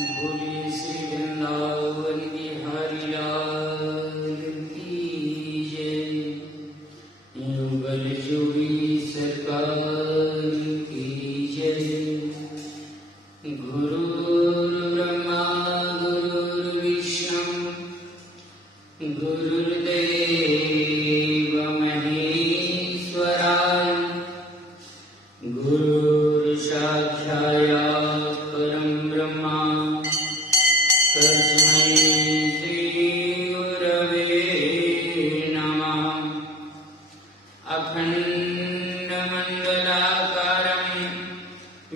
बोलिए श्री वृंदावन बिहारी लाल की जय। युगल जोड़ी सरकार की जय। गुरुर्ब्रह्मा गुरुर्विष्णु गुरुर्देव महेश्वराय गुरुर्साक्षात् परं ब्रह्म तस्मै श्री गुरवे नमः। अखण्डमण्डलाकारं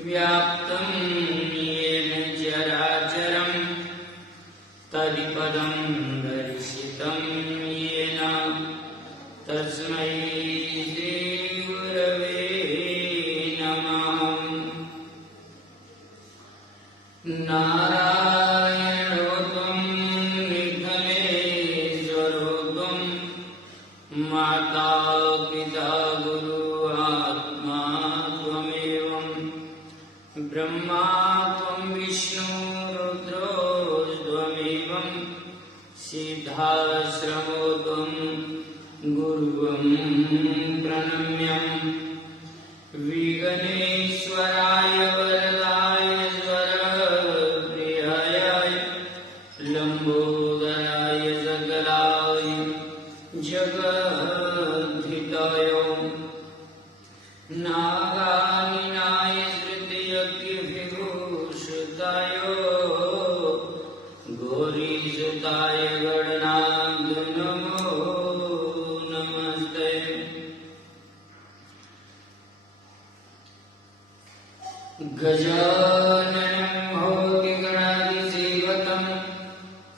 व्याप्तं येन चराचरं तत्पदं दर्शितं येन तस्मै श्री गुरवे नमः। नारायणो त्वं विघ्नेश्वरो त्वं माता पिता गुरु आत्मा त्वमेवं ब्रह्मा त्वं विष्णु रुद्रो त्वमेवं सिद्धाश्रमो त्वं गुरुं प्रणम्यं विघ्नेश्वराय वरदाय स्वरप्रियाय लंबोदराय सकलाय जगद्धिताय नागानिनाय श्रुतियज्ञविभूषिताय गौरीसुताय गणनाथ नमो नमस्ते। गजाननं भूतिगणाधिसेवतं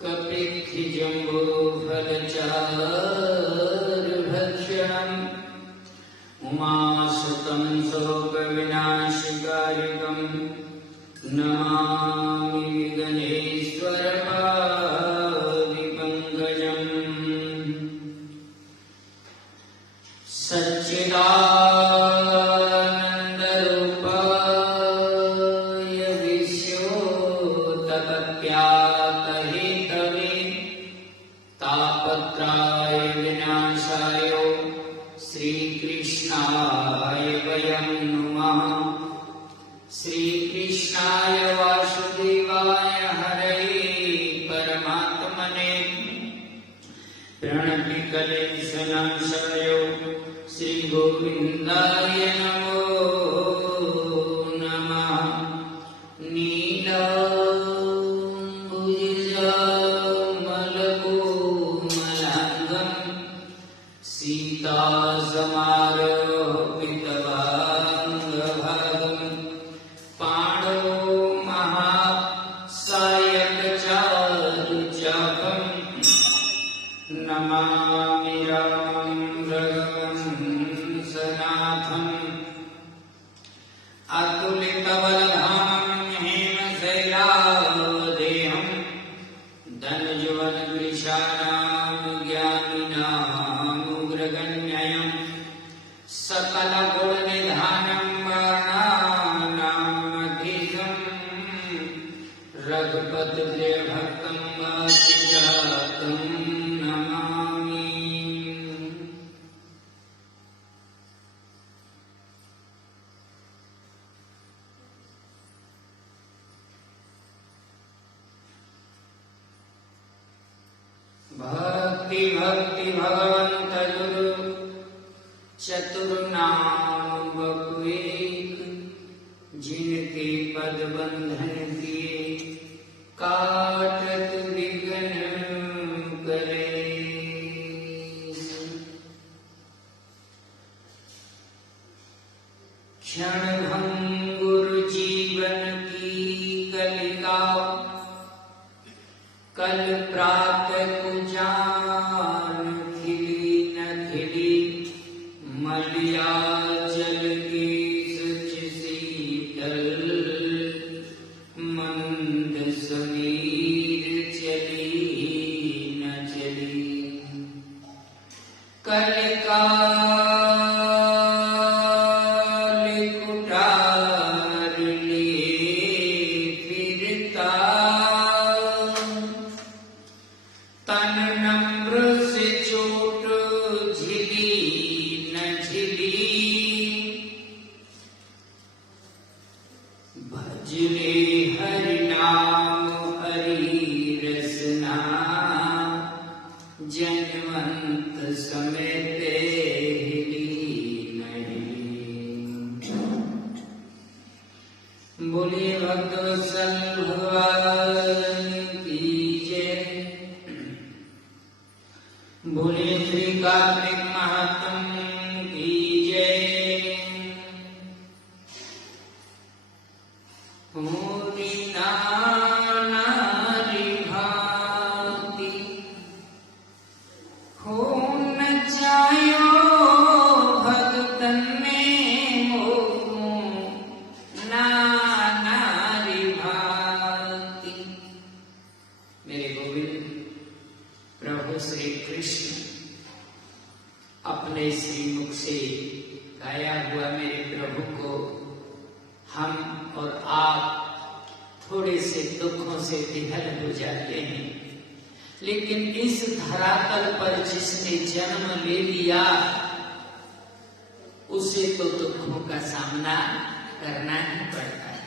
कपित्थजम्बूफलचारुभक्षणम् उमासुतं शोकविनाशकारिकं नमामि विघ्नेश्वरपादिपङ्कजम्। सच्चिदानन्दरूपाय विश्वोत्पत्त्याहेतवे तापत्राय विनाशाय श्रीकृष्णाय वयं नमः। श्रीकृष्णाय वासुदेवाय हरये परमात्मने प्रणतिकलेशनाशाय श्रीगोविन्दाय नमो नमः। नीलाम्बुजमलकोमलाङ्गं सीतासमारोपितवाङ्गभागं पाणौ महासायकचारुचापं नमामि रामं रघुवंशनाथम्। अतुलितबलधामं हेमशैलावदेहं धनुजवनवृषाणां ज्ञानिनामुग्रगण्यं सकलगुणनिधानं वर्णानामधीशं रघुपतिप्रियभक्तं वासुजातं नमामि। भक्ति भक्ति भगवंत गुरु चतुर्नाम बपुएक जिनके पद बंधन किए काटत विघ्न करे। क्षण भंगुर जीवन की कलिका कल प्रातः जान खिली न खिली मलिया जल की सच शीतल मंद समीर चली न चली। कल काल कुटार बोलिए भक्तवत्सल भगवान की जय। बोलिए श्री कार्तिक महात्म की जय। पूरी नारी भांति हो नचायो भगतन ने मोह नारी भांति। मेरे गोविंद प्रभु श्री कृष्ण अपने श्रीमुख से गाया हुआ मेरे प्रभु को हम और आप थोड़े से दुखों से विहल हो जाते हैं, लेकिन इस धरातल पर जिसने जन्म ले लिया उसे तो दुखों का सामना करना ही पड़ता है।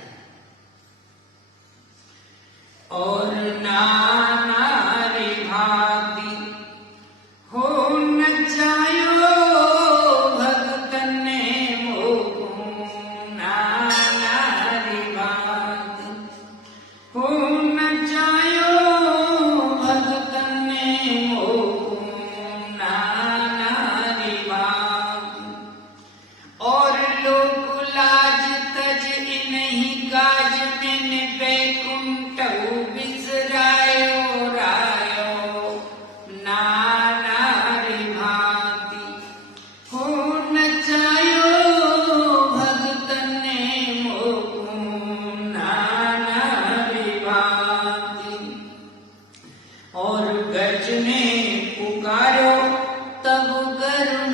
और नारी भांति हो नचायो भगतन ने मोह नारी भांति हो नचायो भगतन ने मोह नारी भांति। और लोग लाज तज इन्हीं काज में बैकुंठ बिसरायो रायो नारी भांति हो नचायो भगतन ने मोह नारी भांति। और गज ने पुकारो तब गरुण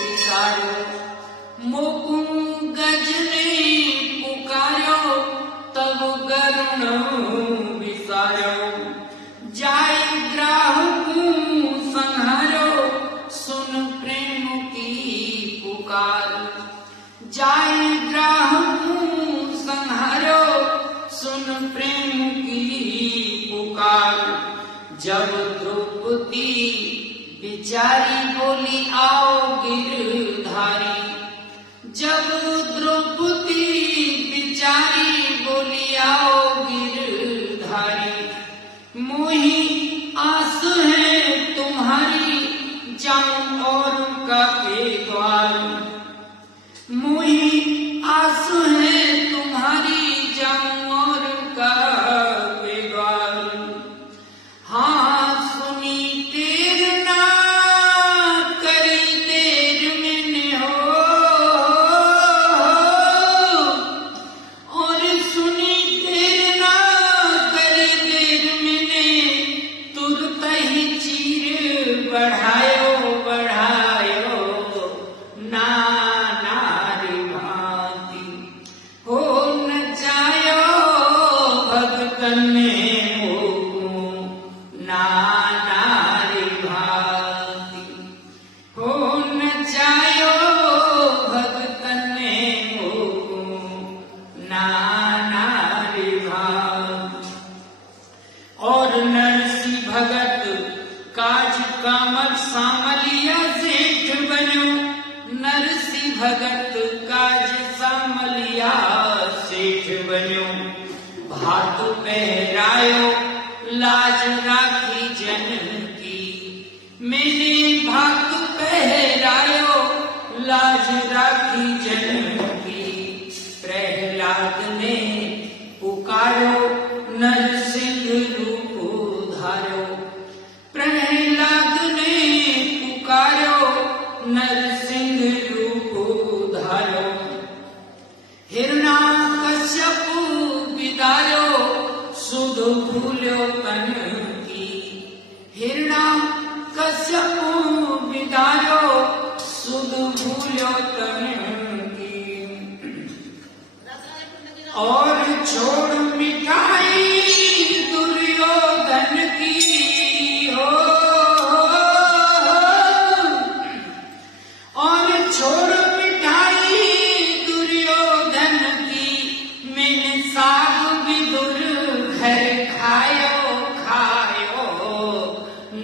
विसारो मुकुंद गज ने पुकारो तब गरुण विसारो। जाय ग्राहु संहारो सुन प्रेम की पुकार। जाय ग्राहु संहारो सुन प्रेम की पुकार। जब द्रौपदी बिचारी बोली आओ गिरधारी। जब द्रौपदी बिचारी बोली आओ गिरधारी। मोही आस है तुम्हारी जाऊं और का के द्वार। मोही आस है तुम्हारी जाऊं और का के द्वार। हाँ सुनी तेर ना करी देर मैंने हो। और सुनी तेर ना करी देर मैंने तुरत ही चीर बढ़ायो बढ़ायो नारी भांति हो नचायो भगतन ने मोह नारी भांति हो नचायो भगतन ने मोह नारी भांति। और नरसी भगत काज कामल सामलिया सेठ बनो। नरसी भगत काज सामलिया सेठ बनो। भात पहरायो लाज राखी जन की। मैंने भात पहरायो लाज राखी जन की। प्रहलाद ने पुकारो नरसिंह रूप धारो। प्रहलाद ने पुकारो नरसिंह रूप धारो। हिरण्यकश्यप बिदारो सुध भूल्यो तन की। हिरण्यकश्यप बिदारो सुध भूल्यो तन की। और छोड़ मिठाई दुर्योधन की हो। और छोड़ मिठाई दुर्योधन की। मैंने साग विदुर घर खायो खायो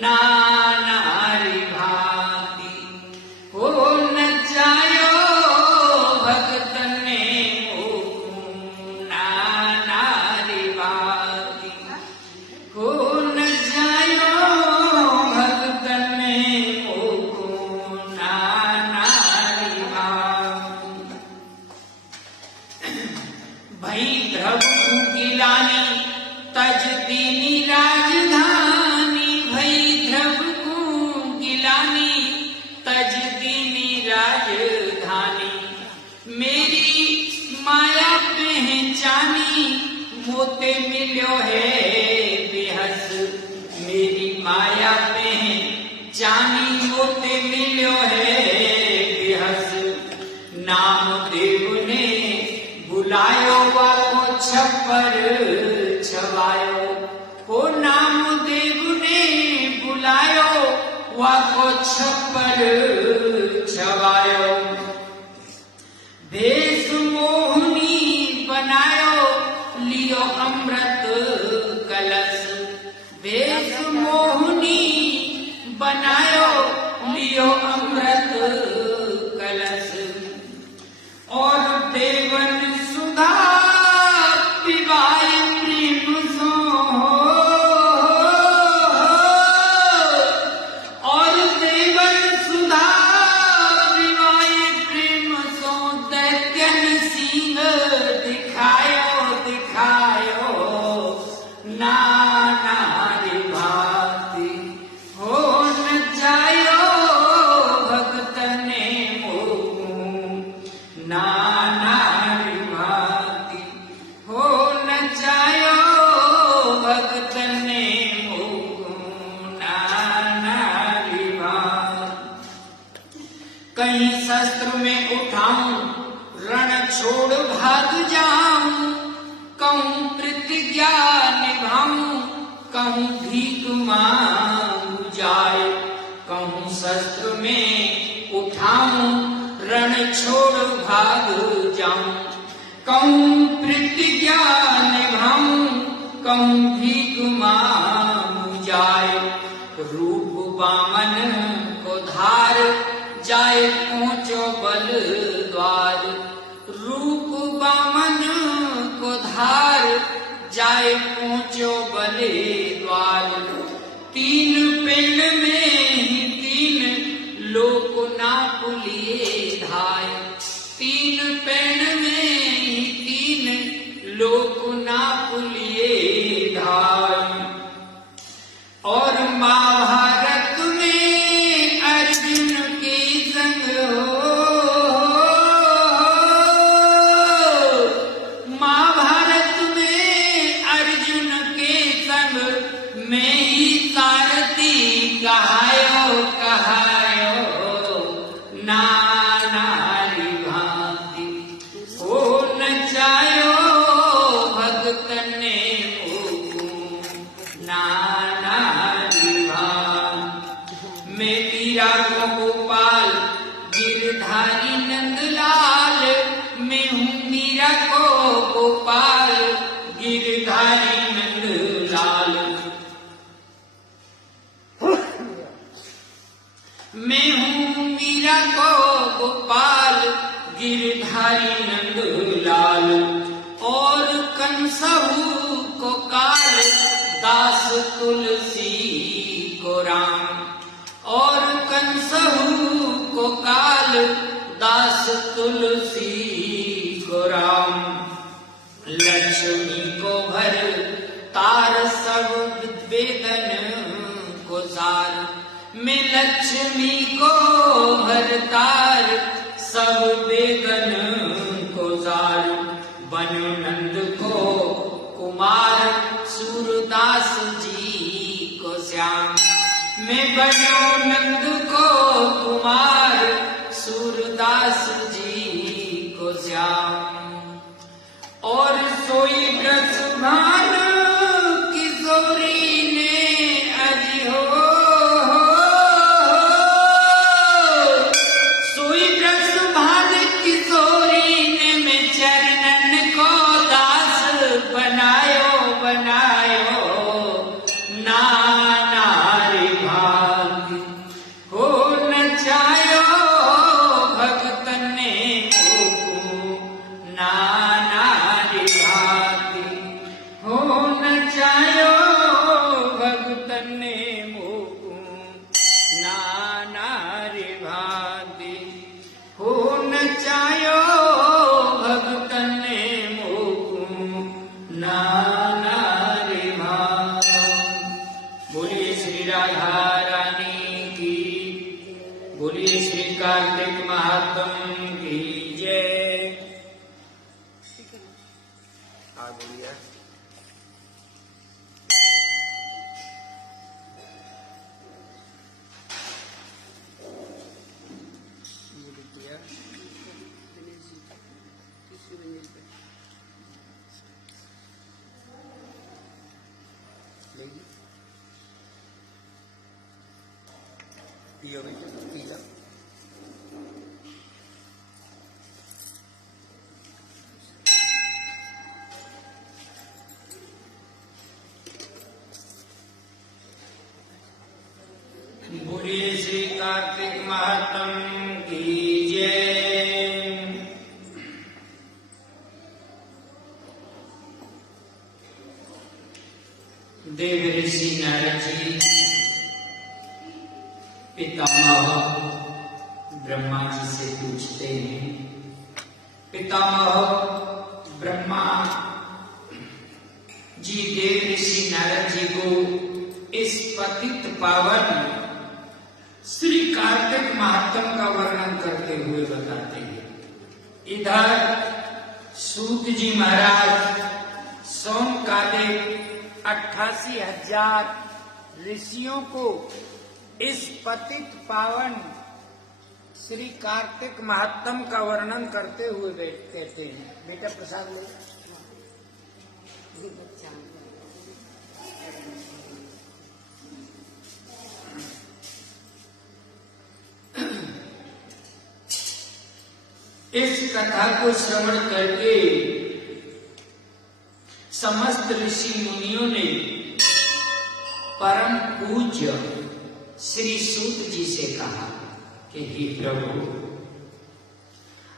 नारी भांति हो नचायो भगतन ने मोह भई द्रव गिलानी तज दीनी राजधानी, भई द्रव गिलानी तज दीनी राजधानी। मेरी माया पहचानी मोते मिलो है बेहस, मेरी माया पहचानी मोते मिलो है बेहस। नाम देव ने बुलायो वाको छप्पर छवायो, हो नाम देव ने बुलायो वाको छप्पर छवायो। भेष मोहनी बनायो लियो अमृत कलश, भेष मोहनी बनायो लियो अमृत कलश। और देवन सुधा पिवाय प्रेम सो, और देवन सुधा पिवाय प्रेम सो। दैत्यन सिंह दिखायो दिखायो नाना रे भांति, हो न जायो भक्त ने मोह नाना रे भांति, हो न जायो भक्त ने मोह नाना रे भांति। कहीं शस्त्र में उठाऊं रण छोड़ भाग जाऊं, कहूं प्रतिज्ञा निभाऊं कहूं भीख मांगू जाए। कहूं शस्त्र में उठाऊं रण छोड़ भाग जाऊं, कहूं प्रतिज्ञा निभाऊं कहूं भीख मांगू जाए। रूप बामन को धार जाए पहुंचो बल द्वार, रूप बामन को धार जाए पहुंचो बले द्वार। तीन पेड़ में ही तीन लोक नाप लिए धाय, तीन पेड़ में ही तीन लोक नाप लिए धाय। और महाभारत में अर्जुन के संग महाभारत में अर्जुन के संग में ही सारथी कहायो कहायो नाना रे भांति, हो न जायो भक्त ने मोह नाना रे भांति। मैं मीरा को गोपाल गिरधारी नंदलाल, मैं हूँ मीरा को गोपाल गिरधारी नंदलाल। मैं हूँ मीरा को गोपाल गिरधारी नंदलाल। और कंसहु को काल दास तुलसी को राम, और कंसहु को काल दास तुलसी को राम। लक्ष्मी को भर तार सब वेदन को सार, मैं लक्ष्मी को भर तार सब वेदन को सार। बनु नंद को कुमार सूरदास जी को श्याम, मैं बनु नंद को कुमार सूरदास जी को श्याम। और सोई ब्रज भान किशोरी ने अज हो, सोई ब्रज भान किशोरी ने मैं चरणन को दास बनायो बनायो नाना रे भांति, हो न जायो भक्त ने मोह नाना रे भांति, हो बोलिए। पियो बेटे, पी लो। बोलिए श्री कार्तिक महात्म की जय। देव ऋषि नारद जी पितामह ब्रह्मा जी से पूछते हैं, पितामह ब्रह्मा जी देव ऋषि नारद जी को इस पतित पावन श्री कार्तिक महात्म का वर्णन करते हुए बताते हैं। इधर सूत जी महाराज सोमकालिक 88,000 ऋषियों को इस पतित पावन श्री कार्तिक महात्म का वर्णन करते हुए कहते हैं। बेटा प्रसाद ले। इस कथा को श्रवण करके समस्त ऋषि मुनियों ने परम पूज्य श्री सूत जी से कहा कि हे प्रभु,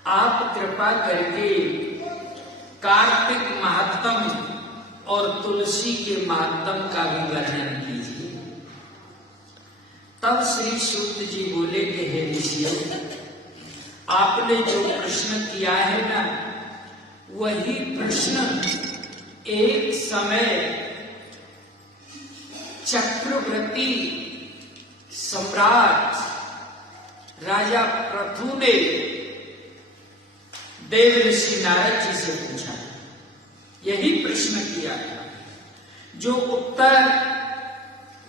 आप कृपा करके कार्तिक महात्म और तुलसी के महात्म का भी वर्णन कीजिए। तब श्री सूत जी बोले कि हे ऋषियों, आपने जो प्रश्न किया है ना, वही प्रश्न एक समय चक्रवर्ती सम्राट राजा पृथु ने देव ऋषि नारद जी से पूछा। यही प्रश्न किया था, जो उत्तर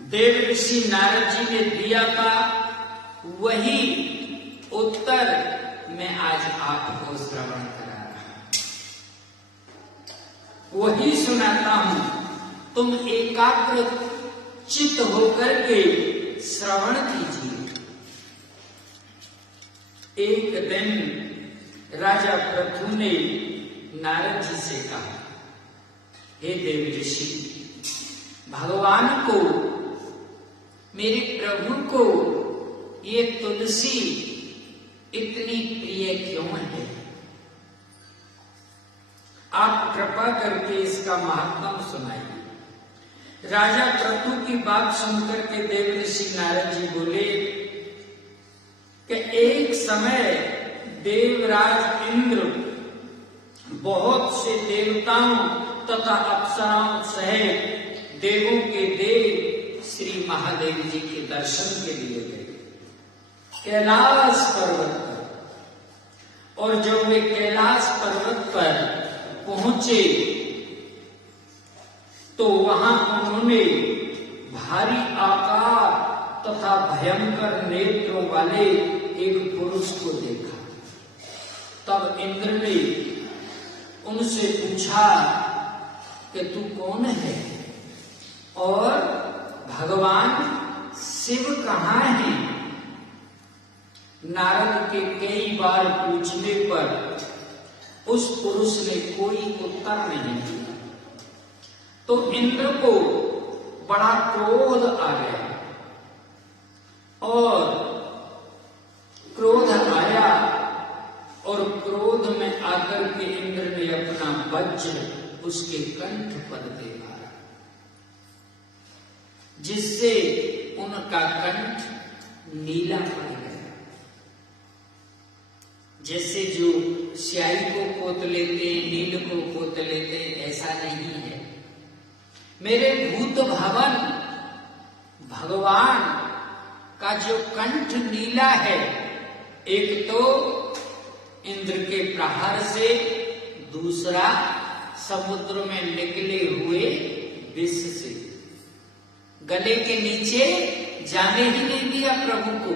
देव ऋषि नारद जी ने दिया था, वही उत्तर मैं आज आपको श्रवण करा रहा हूं, वही सुनाता हूं। तुम एकाग्र चित्त होकर के श्रवण कीजिए। एक दिन राजा पृथु ने नारद जी से कहा, हे देव ऋषि, भगवान को, मेरे प्रभु को ये तुलसी इतनी प्रिय क्यों है? आप कृपा करके इसका महात्म सुनाइए। राजा पृथु की बात सुनकर के देव ऋषि नारद जी बोले कि एक समय देवराज इंद्र बहुत से देवताओं तथा अप्सराओं सहित देवों के देव श्री महादेव जी के दर्शन के लिए गए कैलाश पर्वत पर। और जब वे कैलाश पर्वत पर पहुंचे तो वहां उन्होंने भारी आकार तथा भयंकर नेत्रों वाले एक पुरुष को देखा। तब इंद्र ने उनसे पूछा कि तू कौन है और भगवान शिव कहाँ है? नारद के कई बार पूछने पर उस पुरुष ने कोई उत्तर नहीं दिया। तो इंद्र को बड़ा क्रोध आ गया और क्रोध आया और क्रोध में आकर के इंद्र ने अपना वज्र उसके कंठ पर दे मारा, जिससे उनका कंठ नीला पड़ गया। जैसे जो स्याही को पोत लेते, नील को पोत लेते, ऐसा नहीं है। मेरे भूत भवन भगवान का जो कंठ नीला है, एक तो इंद्र के प्रहार से, दूसरा समुद्र में निकले हुए विष से। गले के नीचे जाने ही नहीं दिया प्रभु को,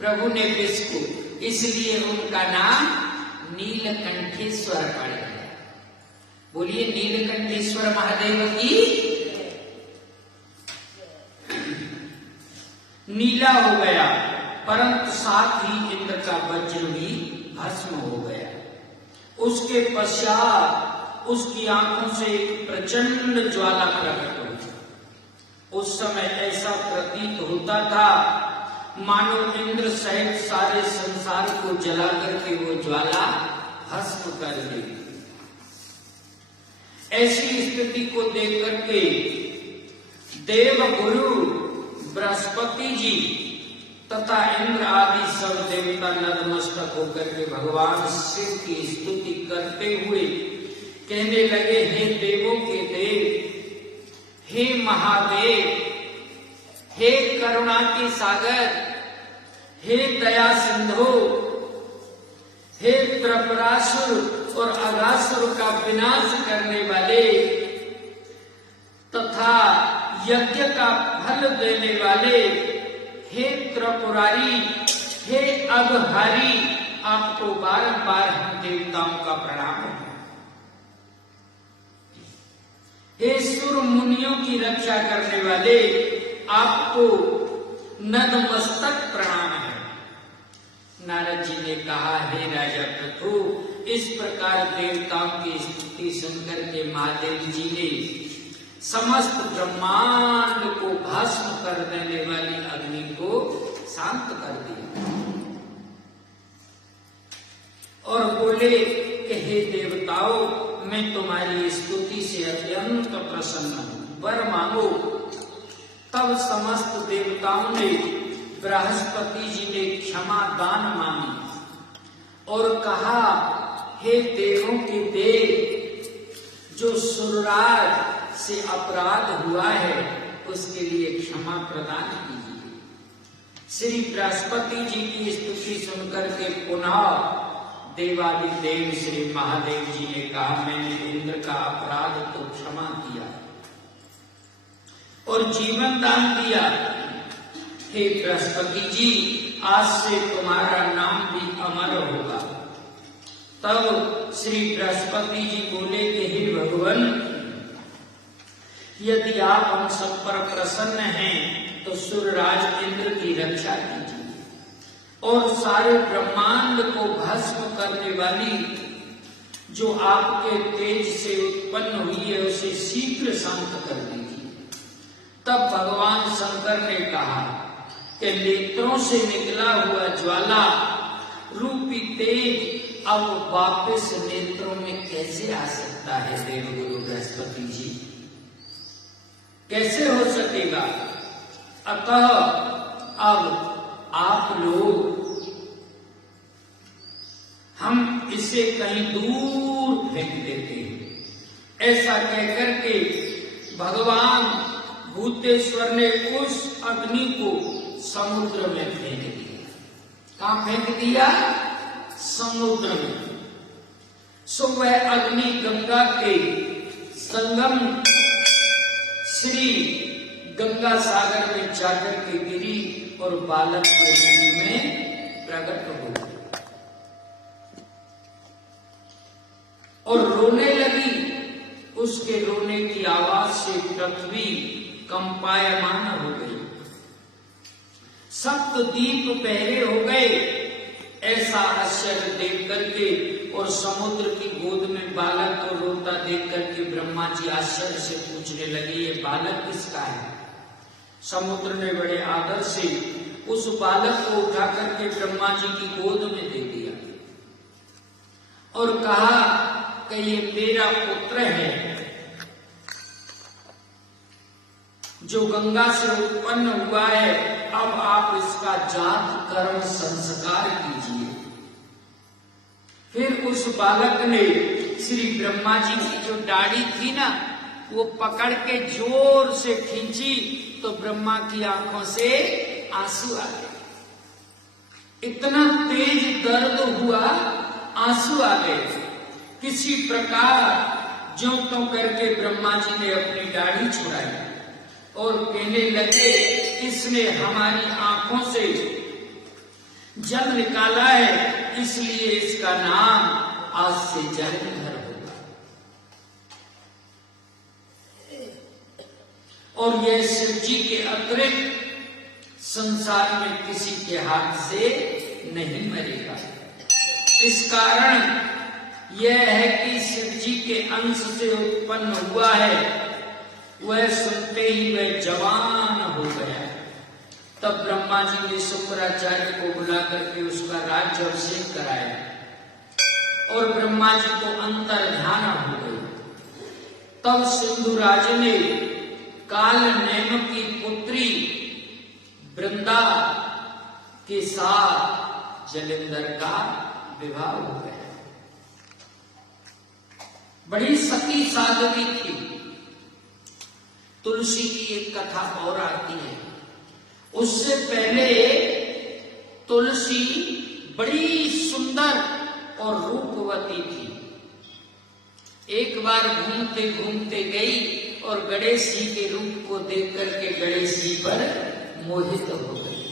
प्रभु ने विष को, इसलिए उनका नाम नीलकंठेश्वर पड़ गया। बोलिए नीलकंठेश्वर महादेव की। नीला हो गया, परंतु साथ ही इंद्र का वज्र भी भस्म हो गया। उसके पश्चात उसकी आंखों से एक प्रचंड ज्वाला प्रकट हुई। उस समय ऐसा प्रतीत होता था मानो इंद्र सहित सारे संसार को जला करके वो ज्वाला भस्म कर देगी। ऐसी स्थिति को देख करके देव गुरु बृहस्पति जी तथा इंद्र आदि सब देवता नतमस्तक होकर के भगवान शिव की स्तुति करते हुए कहने लगे, हे देवों के देव, हे महादेव, हे करुणा के सागर, हे दया सिंधु, हे त्रपरासुर और अगासुर का विनाश करने वाले तथा यज्ञ का फल देने वाले, हे त्रिपुरारी, हे अघहारी, आपको बारंबार हम देवताओं का प्रणाम है। हे सुर मुनियों की रक्षा करने वाले, आपको नतमस्तक प्रणाम है। नारद जी ने कहा, हे राजा पृथु, इस प्रकार देवताओं की स्तुति सुनकर के महादेव जी ने समस्त ब्रह्मांड को भस्म कर देने वाली अग्नि को शांत कर दिया और बोले कि हे देवताओं, मैं तुम्हारी स्तुति से अत्यंत प्रसन्न हूं, वर मांगो। तब समस्त देवताओं ने बृहस्पति जी ने क्षमा दान मांगी और कहा, हे देवों के देव, जो सुरराज से अपराध हुआ है उसके लिए क्षमा प्रदान कीजिए। श्री बृहस्पति जी की स्तुति सुनकर के पुनः देवादिदेव श्री महादेव जी ने कहा, मैंने इंद्र का अपराध तो क्षमा किया और जीवन दान दिया। हे बृहस्पति जी, आज से तुम्हारा नाम भी अमर होगा। तब श्री बृहस्पति जी बोले कि हे भगवान, यदि आप हम सब पर प्रसन्न हैं तो सूर्यराज इंद्र की रक्षा कीजिए और सारे ब्रह्मांड को भस्म करने वाली जो आपके तेज से उत्पन्न हुई है उसे शीघ्र शांत कर दीजिए। तब भगवान शंकर ने कहा कि नेत्रों से निकला हुआ ज्वाला रूपी तेज अब वापस नेत्रों में कैसे आ सकता है? देवगुरु बृहस्पति जी, कैसे हो सकेगा? अतः अब आप लोग हम इसे कहीं दूर फेंक देते हैं। ऐसा कहकर के भगवान भूतेश्वर ने उस अग्नि को समुद्र में फेंक दिया। कहां फेंक दिया? समुद्र में। सो वह अग्नि गंगा के संगम श्री गंगा सागर में जाकर के गिरी और बालक के रूप में प्रकट हो गई और रोने लगी। उसके रोने की आवाज से पृथ्वी कंपायमान हो गई, सप्त दीप पहरे हो गए। ऐसा आश्चर्य देख करके और समुद्र की गोद में बालक को रोता देख करके ब्रह्मा जी आश्चर्य से पूछने लगे, ये बालक किसका है? समुद्र ने बड़े आदर से उस बालक को उठा करके ब्रह्मा जी की गोद में दे दिया और कहा कि ये मेरा पुत्र है जो गंगा से उत्पन्न हुआ है। अब आप इसका जात कर्म संस्कार कीजिए। फिर उस बालक ने श्री ब्रह्मा जी की जो दाढ़ी थी ना, वो पकड़ के जोर से खींची तो ब्रह्मा की आंखों से आंसू आ गए। इतना तेज दर्द हुआ, आंसू आ गए। किसी प्रकार ज्यों त्यों करके ब्रह्मा जी ने अपनी दाढ़ी छुड़ाई और कहने लगे, इसने हमारी आंखों से जल निकाला है, इसलिए इसका नाम आज से जलंधर होगा। और यह शिव जी के अतिरिक्त संसार में किसी के हाथ से नहीं मरेगा। इस कारण यह है कि शिव जी के अंश से उत्पन्न हुआ है, वह सुनते ही वह जवान हो गया। तब ब्रह्मा जी ने शुक्राचार्य को बुला करके उसका राज्य अभिषेक कराया और ब्रह्मा जी को अंतर्ध्यान हो गई। तब सिंधुराज ने काल नेम की पुत्री वृंदा के साथ जलेंद्र का विवाह हो गया। बड़ी सती साध्वी थी। तुलसी की एक कथा और आती है। उससे पहले तुलसी बड़ी सुंदर और रूपवती थी। एक बार घूमते घूमते गई और गणेश जी के रूप को देख करके गणेश जी पर मोहित हो गई।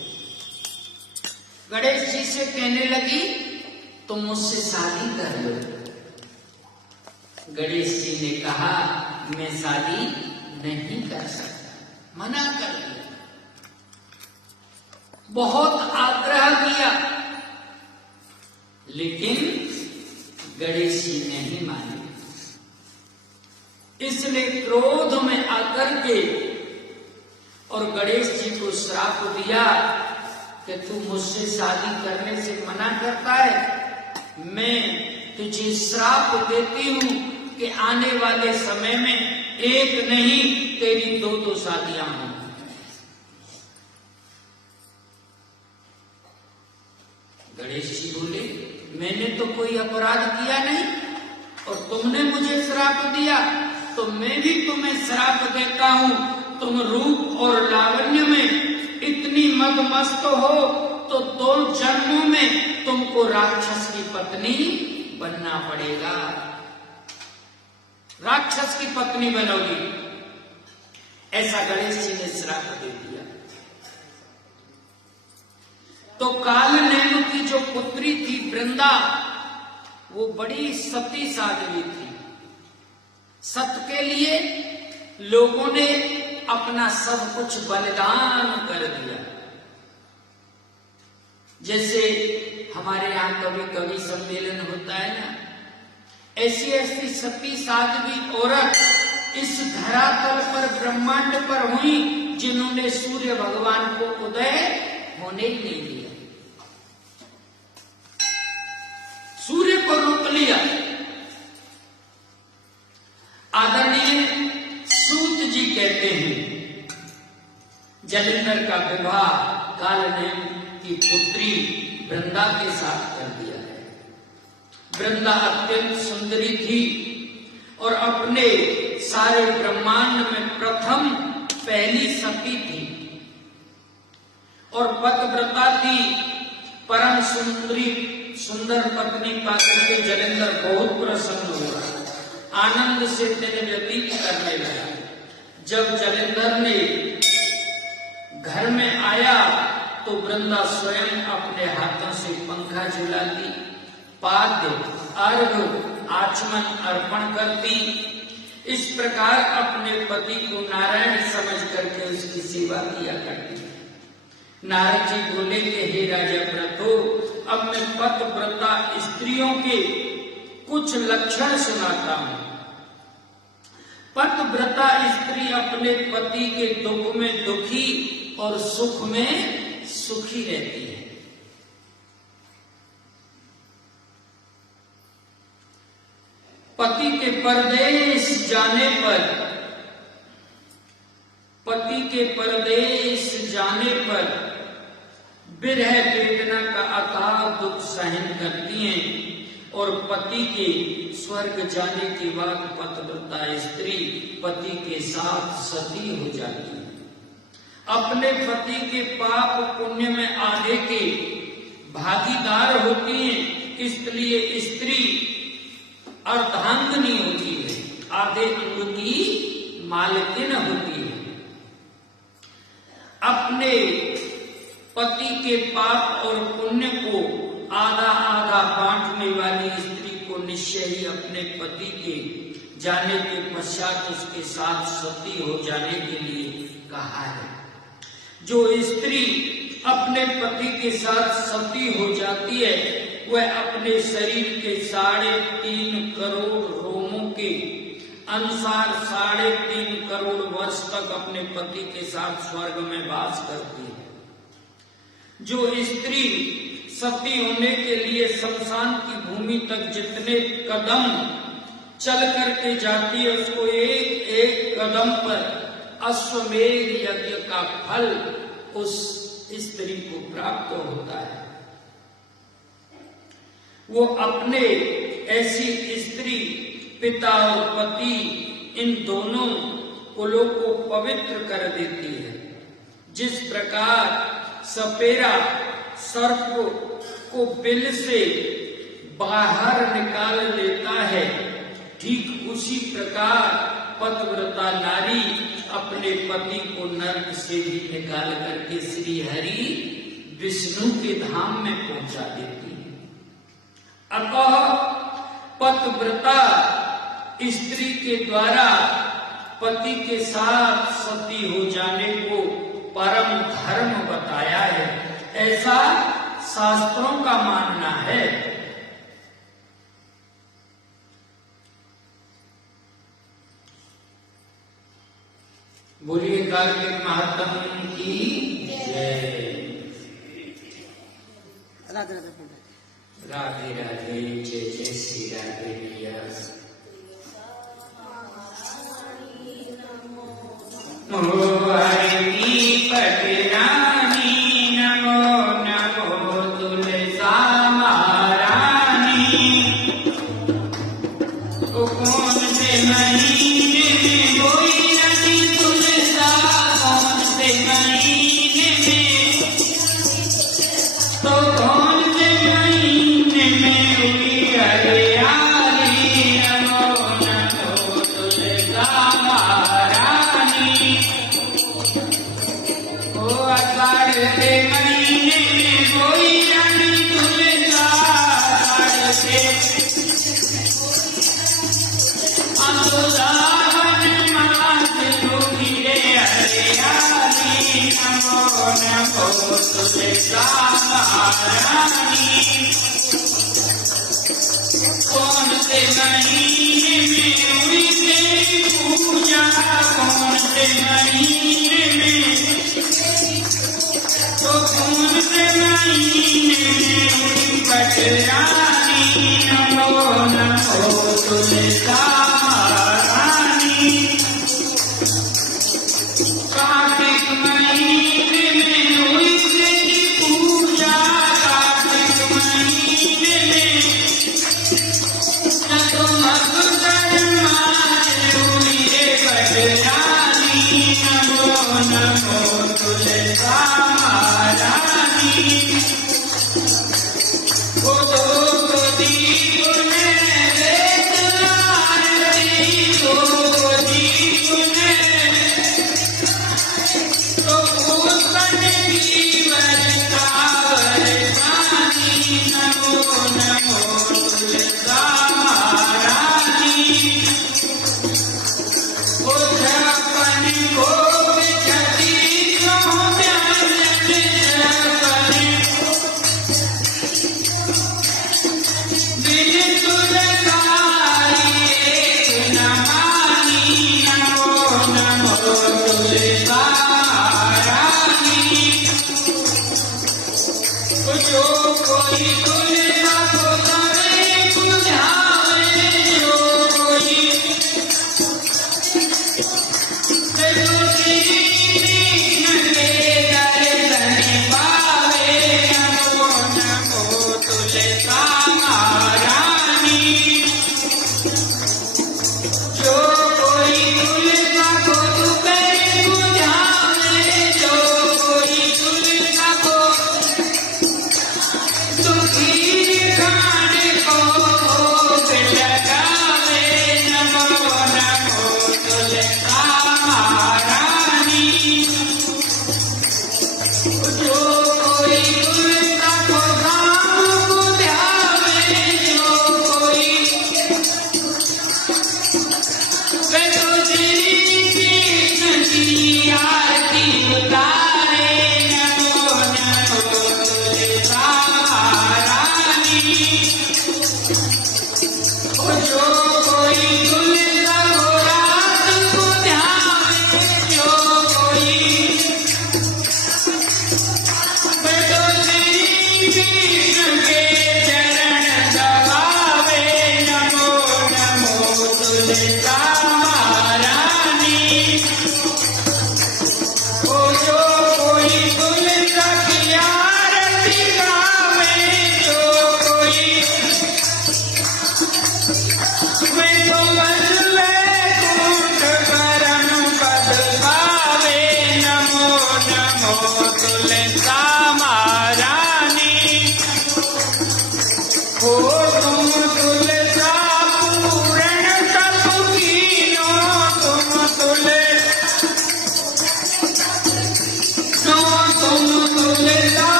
गणेश जी से कहने लगी, तुम मुझसे शादी कर लो। गणेश जी ने कहा, मैं शादी नहीं कर सकता, मना कर दिया। बहुत आग्रह किया, लेकिन गणेश जी नहीं माने। इसने क्रोध में आकर के और गणेश जी को श्राप दिया कि तू मुझसे शादी करने से मना करता है, मैं तुझे श्राप देती हूं कि आने वाले समय में एक नहीं तेरी दो शादियां होंगी। गणेश जी बोले, मैंने तो कोई अपराध किया नहीं और तुमने मुझे श्राप दिया, तो मैं भी तुम्हें श्राप देता हूं। तुम रूप और लावण्य में इतनी मदमस्त हो तो 2 जन्मों में तुमको राक्षस की पत्नी बनना पड़ेगा। राक्षस की पत्नी बनोगी, ऐसा गणेश जी ने श्राप दे दिया। तो काल नेम की जो पुत्री थी वृंदा, वो बड़ी सती साध्वी थी। सत के लिए लोगों ने अपना सब कुछ बलिदान कर दिया। जैसे हमारे यहाँ कभी कभी सम्मेलन होता है ना, ऐसी ऐसी सती साध्वी औरत इस धरातल पर ब्रह्मांड पर हुई जिन्होंने सूर्य भगवान को उदय होने ही नहीं दिया, सूर्य को रोक लिया। आदरणीय सूत जी कहते हैं, जलेंद्र का विवाह कालनेम की पुत्री वृंदा के साथ कर दिया है। वृंदा अत्यंत सुंदरी थी और अपने सारे ब्रह्मांड में प्रथम पहली सती थी और पतिव्रता थी। परम सुंदर पत्नी पाकर के जलेंद्र बहुत प्रसन्न हुआ, आनंद से दिन व्यतीत करने लगा। जब जलेंद्र ने घर में आया तो वृंदा स्वयं अपने हाथों से पंखा झुलाती, पाद्य अर्घ्य आचमन अर्पण करती। इस प्रकार अपने पति को नारायण समझ करके उसकी सेवा किया करती। नारद जी बोले कि हे राजा प्रतो, अब मैं पतिव्रता स्त्रियों के कुछ लक्षण सुनाता हूं। पतिव्रता स्त्री अपने पति के दुख में दुखी और सुख में सुखी रहती है। पति के परदेश जाने पर विरह वेदना का अथाह दुख सहन करती हैं और पति के स्वर्ग जाने के बाद पतिव्रता स्त्री पति के साथ सती हो जाती है। अपने पति के पाप पुण्य में आधे के भागीदार होती हैं, इसलिए स्त्री अर्धांगिनी होती है। आधे अंग की मालकिन होती है। अपने पति के पाप और पुण्य को आधा आधा बांटने वाली स्त्री को निश्चय ही अपने पति के जाने के पश्चात उसके साथ सती हो जाने के लिए कहा है। जो स्त्री अपने पति के साथ सती हो जाती है वह अपने शरीर के 3.5 करोड़ रोमों के अनुसार 3.5 करोड़ वर्ष तक अपने पति के साथ स्वर्ग में वास करती है। जो स्त्री सती होने के लिए शमशान की भूमि तक जितने कदम चल करके जाती है उसको एक एक कदम पर अश्वमेध यज्ञ का फल उस स्त्री को प्राप्त होता है। वो अपने ऐसी स्त्री पिता और पति इन दोनों कुलों को पवित्र कर देती है। जिस प्रकार सपेरा सर्प को बिल से बाहर निकाल लेता है, ठीक उसी प्रकार पतिव्रता नारी अपने पति को नरक से भी निकाल करके श्री हरि विष्णु के धाम में पहुंचा देती है। अतः पतिव्रता स्त्री के द्वारा पति के साथ सती हो जाने को परम धर्म बताया है, ऐसा शास्त्रों का मानना है। बोलिए कार्तिक महात्म की जय। राधे राधे राधे, जय जय श्री राधे मैया। हरि पटरानी नमो नमो तुलसा महारानी। ओ कौन से महीने में कोई रति तुलसा, कौन से महीने में, तो कौन से महीने में हुई हरियाली।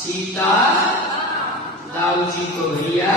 सीता दाऊ जी को भैया